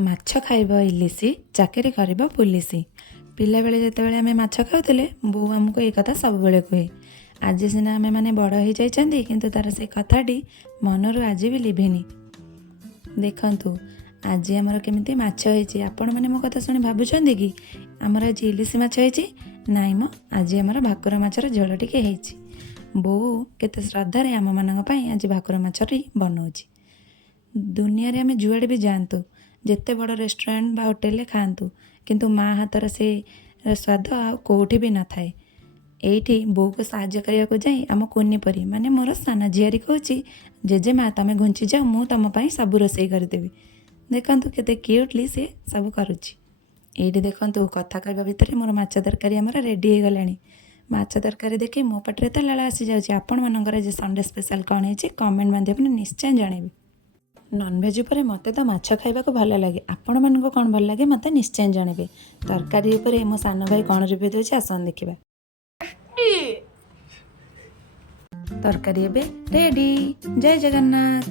ମାଛ ଖାଇବ ଇଲିସି ଚାକିରି କରିବ ପୁଲିସି। ପିଲାବେଳେ ଯେତେବେଳେ ଆମେ ମାଛ ଖାଉଥିଲେ ବୋଉ ଆମକୁ ଏଇ କଥା ସବୁବେଳେ କୁହେ। ଆଜି ସିନା ଆମେମାନେ ବଡ଼ ହେଇଯାଇଛନ୍ତି, କିନ୍ତୁ ତାର ସେଇ କଥାଟି ମନରୁ ଆଜି ବି ଲିଭିନି। ଦେଖନ୍ତୁ ଆଜି ଆମର କେମିତି ମାଛ ହେଇଛି। ଆପଣମାନେ ମୋ କଥା ଶୁଣି ଭାବୁଛନ୍ତି କି ଆମର ଆଜି ଇଲିସି ମାଛ ହେଇଛି? ନାଇଁ ମ, ଆଜି ଆମର ଭାକୁର ମାଛର ଝୋଳ ଟିକେ ହେଇଛି। ବୋଉ କେତେ ଶ୍ରଦ୍ଧାରେ ଆମମାନଙ୍କ ପାଇଁ ଆଜି ଭାକୁର ମାଛଟି ବନଉଛି। ଦୁନିଆରେ ଆମେ ଯୁଆଡ଼େ ବି ଯାଆନ୍ତୁ, ଯେତେ ବଡ଼ ରେଷ୍ଟୁରାଣ୍ଟ ବା ହୋଟେଲରେ ଖାଆନ୍ତୁ, କିନ୍ତୁ ମା' ହାତର ସେ ସ୍ୱାଦ ଆଉ କେଉଁଠି ବି ନଥାଏ। ଏଇଠି ବୋଉକୁ ସାହାଯ୍ୟ କରିବାକୁ ଯାଇ ଆମ କୁନି ପରି ମାନେ ମୋର ସାନ ଝିଆରୀ କହୁଛି, ଜେଜେମା ତମେ ଘୁଞ୍ଚିଯାଅ, ମୁଁ ତମ ପାଇଁ ସବୁ ରୋଷେଇ କରିଦେବି। ଦେଖନ୍ତୁ କେତେ କ୍ୟୁଟଲି ସେ ସବୁ କରୁଛି। ଏଇଠି ଦେଖନ୍ତୁ କଥା କହିବା ଭିତରେ ମୋର ମାଛ ତରକାରୀ ଆମର ରେଡ଼ି ହେଇଗଲାଣି। ମାଛ ତରକାରୀ ଦେଖି ମୋ ପାଟିରେ ତ ଲାଳ ଆସିଯାଉଛି। ଆପଣମାନଙ୍କର ଆଜି ସଣ୍ଡେ ସ୍ପେଶାଲ୍ କ'ଣ ହେଇଛି କମେଣ୍ଟ ମାଧ୍ୟମରେ ନିଶ୍ଚୟ ଜଣାଇବେ। ନନଭେଜ୍ ଉପରେ ମୋତେ ତ ମାଛ ଖାଇବାକୁ ଭଲ ଲାଗେ। ଆପଣମାନଙ୍କୁ କ'ଣ ଭଲ ଲାଗେ ମୋତେ ନିଶ୍ଚୟ ଜଣାଇବେ। ତରକାରୀ ଉପରେ ମୋ ସାନ ଭାଇ କ'ଣ ରିଭ୍ୟୁ ଦେଉଛି ଆସନ୍ତୁ ଦେଖିବା। ତରକାରୀ ଏବେ ରେଡ଼ି। ଜୟ ଜଗନ୍ନାଥ।